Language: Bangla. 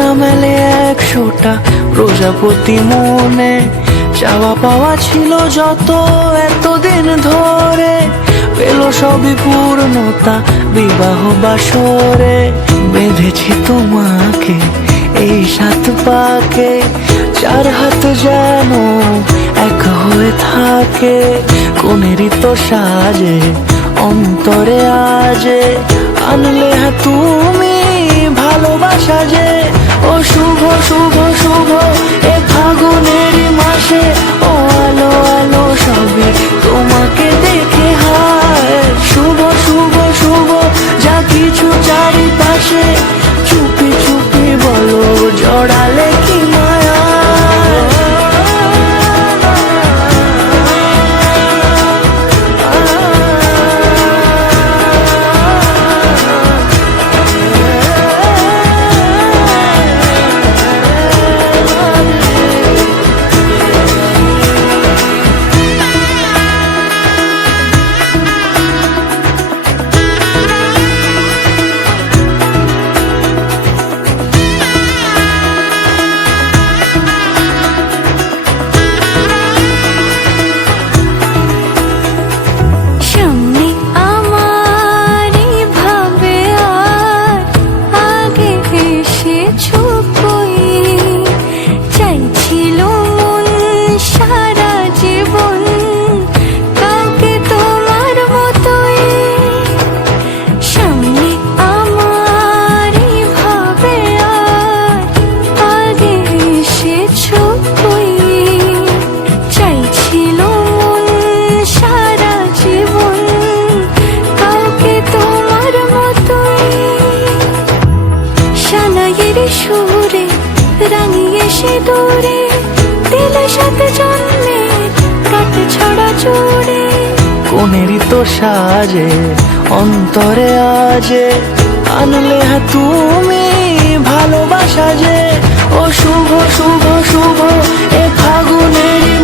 না মেলে 100টা প্রজাপতি মনে, চাওয়া পাওয়া ছিল যত এতদিন ধরে, পেল সবই পূর্ণতা বিবাহ বাসরে। বেঁধেছি তোমাকে এই 7 পাকে, 4 হাত যেন এক হয়ে থাকে। কোনেরই তো সাজে অন্তরে আজে, আনলে তুমি ভালোবাসা যে। ও শুভ শুভ শুভ এ ফাগুনেরই মাসে, ও আলো আলো সবে তোমাকে দেখে হায়। শুভ শুভ শুভ যা কিছু চারিপাশে, চুপি চুপি বলো জড়ালে কি মায়া। সুরে রাঙিয়ে সে দূরে, দিলে 7 জন্মের কাট ছড়া জুড়ে। কোনেরই তো সাজে অন্তরে আজে, আনলে তুমি ভালোবাসা যে। ও শুভ শুভ শুভ এ ফাগুনেরই